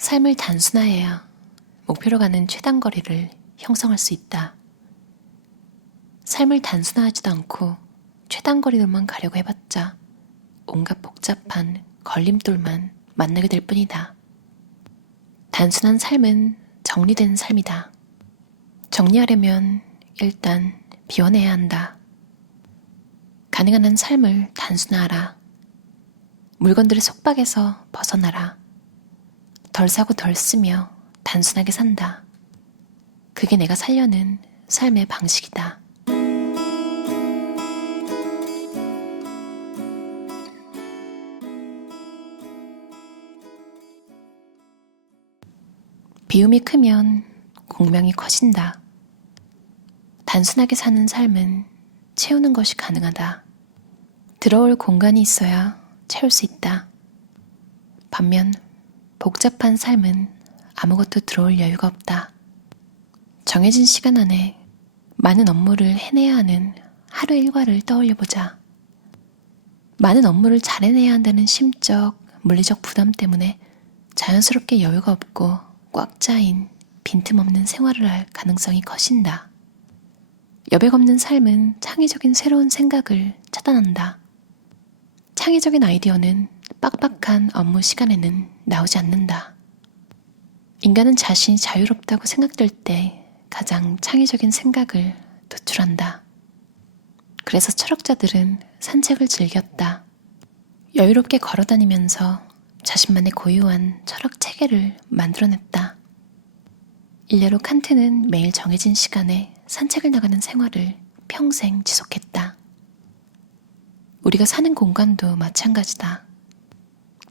삶을 단순화해야 목표로 가는 최단 거리를 형성할 수 있다. 삶을 단순화하지도 않고 최단 거리로만 가려고 해봤자 온갖 복잡한 걸림돌만 만나게 될 뿐이다. 단순한 삶은 정리된 삶이다. 정리하려면 일단 비워내야 한다. 가능한 한 삶을 단순화하라. 물건들의 속박에서 벗어나라. 덜 사고 덜 쓰며 단순하게 산다. 그게 내가 살려는 삶의 방식이다. 비움이 크면 공명이 커진다. 단순하게 사는 삶은 채우는 것이 가능하다. 들어올 공간이 있어야 채울 수 있다. 반면 복잡한 삶은 아무것도 들어올 여유가 없다. 정해진 시간 안에 많은 업무를 해내야 하는 하루 일과를 떠올려보자. 많은 업무를 잘 해내야 한다는 심적, 물리적 부담 때문에 자연스럽게 여유가 없고 꽉 짜인 빈틈없는 생활을 할 가능성이 커진다. 여백 없는 삶은 창의적인 새로운 생각을 차단한다. 창의적인 아이디어는 빡빡한 업무 시간에는 나오지 않는다. 인간은 자신이 자유롭다고 생각될 때 가장 창의적인 생각을 도출한다. 그래서 철학자들은 산책을 즐겼다. 여유롭게 걸어다니면서 자신만의 고유한 철학 체계를 만들어냈다. 일례로 칸트는 매일 정해진 시간에 산책을 나가는 생활을 평생 지속했다. 우리가 사는 공간도 마찬가지다.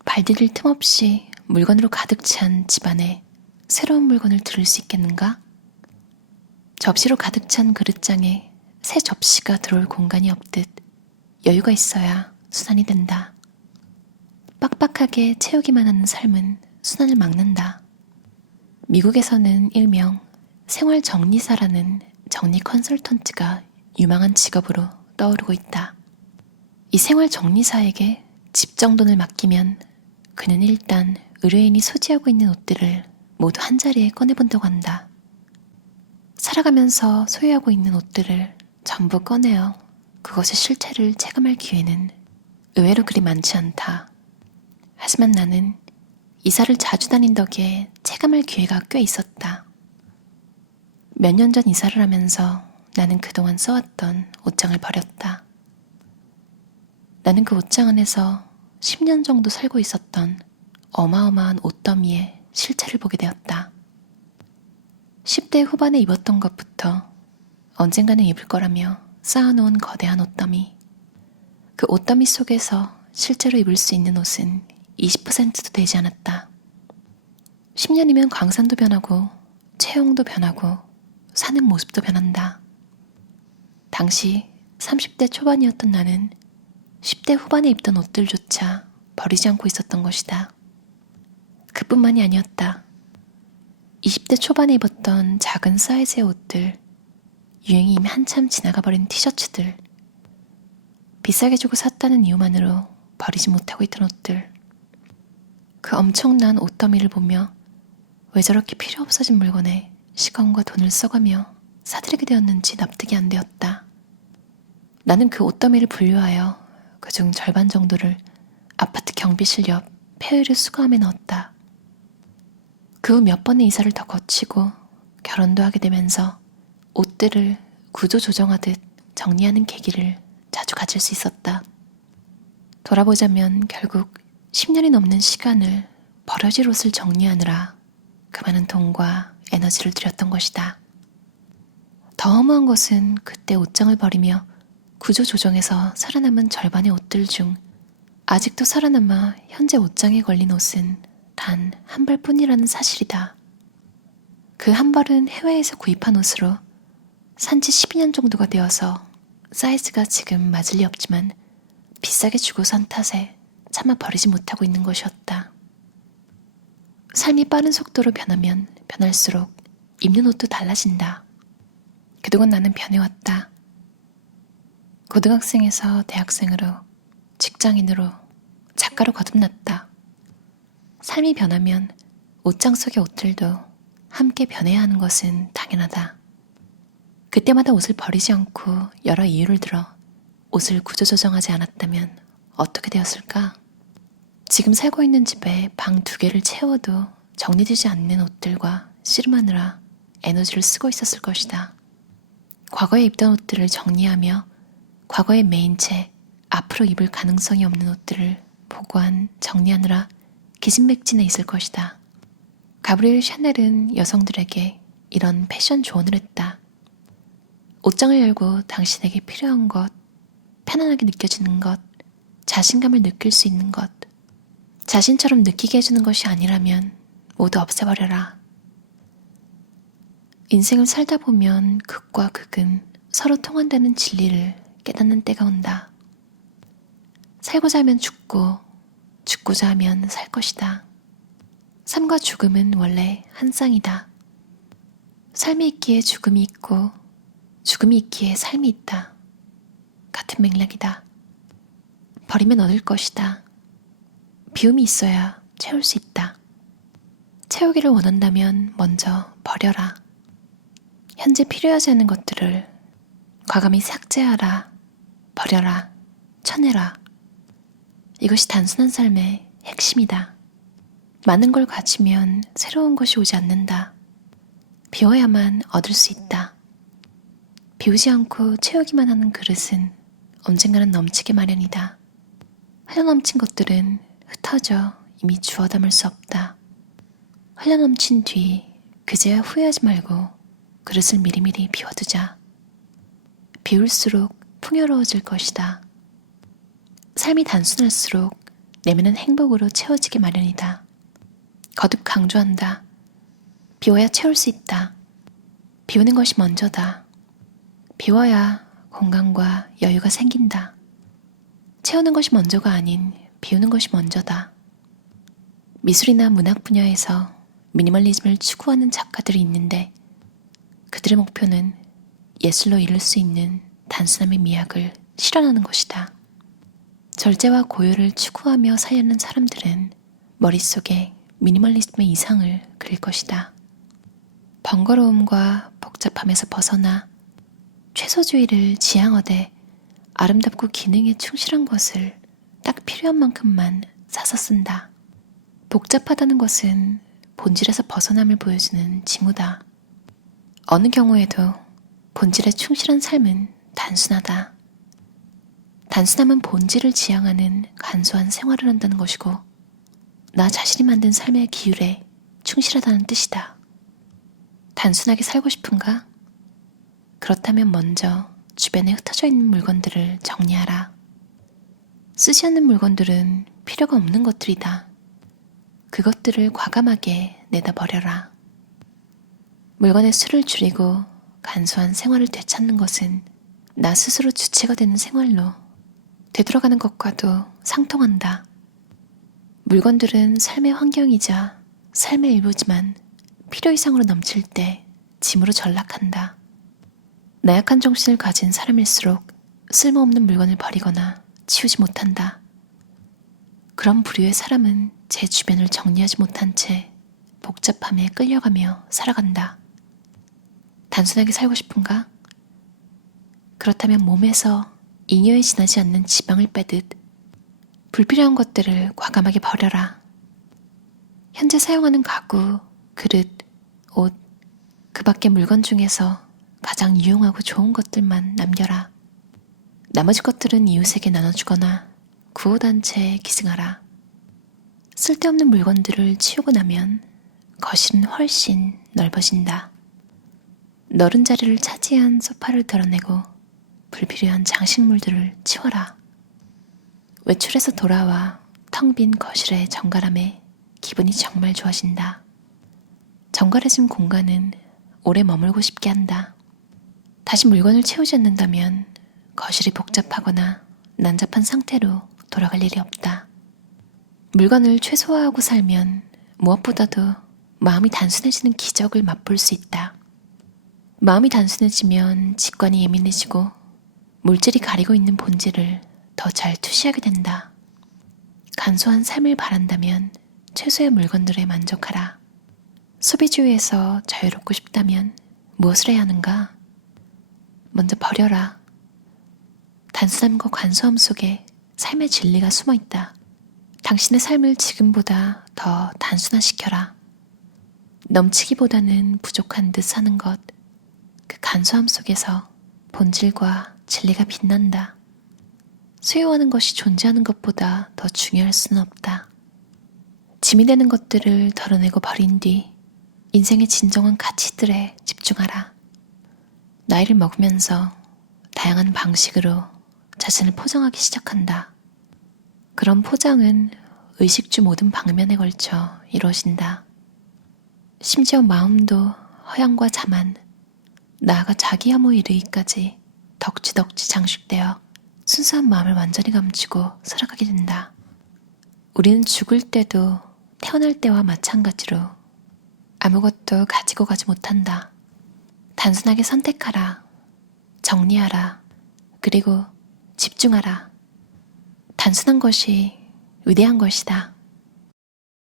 발 디딜 틈 없이 물건으로 가득 찬 집안에 새로운 물건을 들을 수 있겠는가? 접시로 가득 찬 그릇장에 새 접시가 들어올 공간이 없듯 여유가 있어야 순환이 된다. 빡빡하게 채우기만 하는 삶은 순환을 막는다. 미국에서는 일명 생활 정리사라는 정리 컨설턴트가 유망한 직업으로 떠오르고 있다. 이 생활 정리사에게 집 정돈을 맡기면 그는 일단 의뢰인이 소지하고 있는 옷들을 모두 한자리에 꺼내본다고 한다. 살아가면서 소유하고 있는 옷들을 전부 꺼내어 그것의 실체를 체감할 기회는 의외로 그리 많지 않다. 하지만 나는 이사를 자주 다닌 덕에 체감할 기회가 꽤 있었다. 몇 년 전 이사를 하면서 나는 그동안 써왔던 옷장을 버렸다. 나는 그 옷장 안에서 10년 정도 살고 있었던 어마어마한 옷더미의 실체를 보게 되었다. 10대 후반에 입었던 것부터 언젠가는 입을 거라며 쌓아놓은 거대한 옷더미. 그 옷더미 속에서 실제로 입을 수 있는 옷은 20%도 되지 않았다. 10년이면 광산도 변하고 체형도 변하고 사는 모습도 변한다. 당시 30대 초반이었던 나는 10대 후반에 입던 옷들조차 버리지 않고 있었던 것이다. 그뿐만이 아니었다. 20대 초반에 입었던 작은 사이즈의 옷들, 유행이 이미 한참 지나가 버린 티셔츠들, 비싸게 주고 샀다는 이유만으로 버리지 못하고 있던 옷들, 그 엄청난 옷더미를 보며 왜 저렇게 필요 없어진 물건에 시간과 돈을 써가며 사들이게 되었는지 납득이 안 되었다. 나는 그 옷더미를 분류하여 그중 절반 정도를 아파트 경비실 옆 폐의류 수거함에 넣었다. 그 후 몇 번의 이사를 더 거치고 결혼도 하게 되면서 옷들을 구조 조정하듯 정리하는 계기를 자주 가질 수 있었다. 돌아보자면 결국 10년이 넘는 시간을 버려질 옷을 정리하느라 그 많은 돈과 에너지를 들였던 것이다. 더 허무한 것은 그때 옷장을 버리며 구조 조정에서 살아남은 절반의 옷들 중 아직도 살아남아 현재 옷장에 걸린 옷은 단 한 벌뿐이라는 사실이다. 그 한 벌은 해외에서 구입한 옷으로 산지 12년 정도가 되어서 사이즈가 지금 맞을 리 없지만 비싸게 주고 산 탓에 차마 버리지 못하고 있는 것이었다. 삶이 빠른 속도로 변하면 변할수록 입는 옷도 달라진다. 그동안 나는 변해왔다. 고등학생에서 대학생으로, 직장인으로, 작가로 거듭났다. 삶이 변하면 옷장 속의 옷들도 함께 변해야 하는 것은 당연하다. 그때마다 옷을 버리지 않고 여러 이유를 들어 옷을 구조조정하지 않았다면 어떻게 되었을까? 지금 살고 있는 집에 방 2개를 채워도 정리되지 않는 옷들과 씨름하느라 에너지를 쓰고 있었을 것이다. 과거에 입던 옷들을 정리하며 과거에 매인 채 앞으로 입을 가능성이 없는 옷들을 보관, 정리하느라 기진맥진해 있을 것이다. 가브리엘 샤넬은 여성들에게 이런 패션 조언을 했다. 옷장을 열고 당신에게 필요한 것, 편안하게 느껴지는 것, 자신감을 느낄 수 있는 것, 자신처럼 느끼게 해주는 것이 아니라면 모두 없애버려라. 인생을 살다 보면 극과 극은 서로 통한다는 진리를 깨닫는 때가 온다. 살고자 하면 죽고, 죽고자 하면 살 것이다. 삶과 죽음은 원래 한 쌍이다. 삶이 있기에 죽음이 있고, 죽음이 있기에 삶이 있다. 같은 맥락이다. 버리면 얻을 것이다. 비움이 있어야 채울 수 있다. 채우기를 원한다면 먼저 버려라. 현재 필요하지 않은 것들을 과감히 삭제하라. 버려라. 쳐내라. 이것이 단순한 삶의 핵심이다. 많은 걸 가지면 새로운 것이 오지 않는다. 비워야만 얻을 수 있다. 비우지 않고 채우기만 하는 그릇은 언젠가는 넘치게 마련이다. 흘러넘친 것들은 흩어져 이미 주워 담을 수 없다. 흘러넘친 뒤 그제야 후회하지 말고 그릇을 미리미리 비워두자. 비울수록 풍요로워질 것이다. 삶이 단순할수록 내면은 행복으로 채워지기 마련이다. 거듭 강조한다. 비워야 채울 수 있다. 비우는 것이 먼저다. 비워야 공간과 여유가 생긴다. 채우는 것이 먼저가 아닌 비우는 것이 먼저다. 미술이나 문학 분야에서 미니멀리즘을 추구하는 작가들이 있는데 그들의 목표는 예술로 이룰 수 있는 단순함의 미학을 실현하는 것이다. 절제와 고요를 추구하며 살려는 사람들은 머릿속에 미니멀리즘의 이상을 그릴 것이다. 번거로움과 복잡함에서 벗어나 최소주의를 지향하되 아름답고 기능에 충실한 것을 딱 필요한 만큼만 사서 쓴다. 복잡하다는 것은 본질에서 벗어남을 보여주는 징후다. 어느 경우에도 본질에 충실한 삶은 단순하다. 단순함은 본질을 지향하는 간소한 생활을 한다는 것이고 나 자신이 만든 삶의 기율에 충실하다는 뜻이다. 단순하게 살고 싶은가? 그렇다면 먼저 주변에 흩어져 있는 물건들을 정리하라. 쓰지 않는 물건들은 필요가 없는 것들이다. 그것들을 과감하게 내다 버려라. 물건의 수를 줄이고 간소한 생활을 되찾는 것은 나 스스로 주체가 되는 생활로 되돌아가는 것과도 상통한다. 물건들은 삶의 환경이자 삶의 일부지만 필요 이상으로 넘칠 때 짐으로 전락한다. 나약한 정신을 가진 사람일수록 쓸모없는 물건을 버리거나 치우지 못한다. 그런 부류의 사람은 제 주변을 정리하지 못한 채 복잡함에 끌려가며 살아간다. 단순하게 살고 싶은가? 그렇다면 몸에서 잉여에 지나지 않는 지방을 빼듯 불필요한 것들을 과감하게 버려라. 현재 사용하는 가구, 그릇, 옷, 그 밖의 물건 중에서 가장 유용하고 좋은 것들만 남겨라. 나머지 것들은 이웃에게 나눠주거나 구호단체에 기증하라. 쓸데없는 물건들을 치우고 나면 거실은 훨씬 넓어진다. 넓은 자리를 차지한 소파를 드러내고 불필요한 장식물들을 치워라. 외출해서 돌아와 텅 빈 거실의 정갈함에 기분이 정말 좋아진다. 정갈해진 공간은 오래 머물고 싶게 한다. 다시 물건을 채우지 않는다면 거실이 복잡하거나 난잡한 상태로 돌아갈 일이 없다. 물건을 최소화하고 살면 무엇보다도 마음이 단순해지는 기적을 맛볼 수 있다. 마음이 단순해지면 직관이 예민해지고 물질이 가리고 있는 본질을 더 잘 투시하게 된다. 간소한 삶을 바란다면 최소의 물건들에 만족하라. 소비주의에서 자유롭고 싶다면 무엇을 해야 하는가? 먼저 버려라. 단순함과 관소함 속에 삶의 진리가 숨어 있다. 당신의 삶을 지금보다 더 단순화시켜라. 넘치기보다는 부족한 듯 사는 것, 그 간소함 속에서 본질과 진리가 빛난다. 소유하는 것이 존재하는 것보다 더 중요할 수는 없다. 짐이 되는 것들을 덜어내고 버린 뒤 인생의 진정한 가치들에 집중하라. 나이를 먹으면서 다양한 방식으로 자신을 포장하기 시작한다. 그런 포장은 의식주 모든 방면에 걸쳐 이루어진다. 심지어 마음도 허영과 자만, 나아가 자기 혐오에 이르기까지 덕지덕지 장식되어 순수한 마음을 완전히 감추고 살아가게 된다. 우리는 죽을 때도 태어날 때와 마찬가지로 아무것도 가지고 가지 못한다. 단순하게 선택하라, 정리하라, 그리고 집중하라. 단순한 것이 위대한 것이다.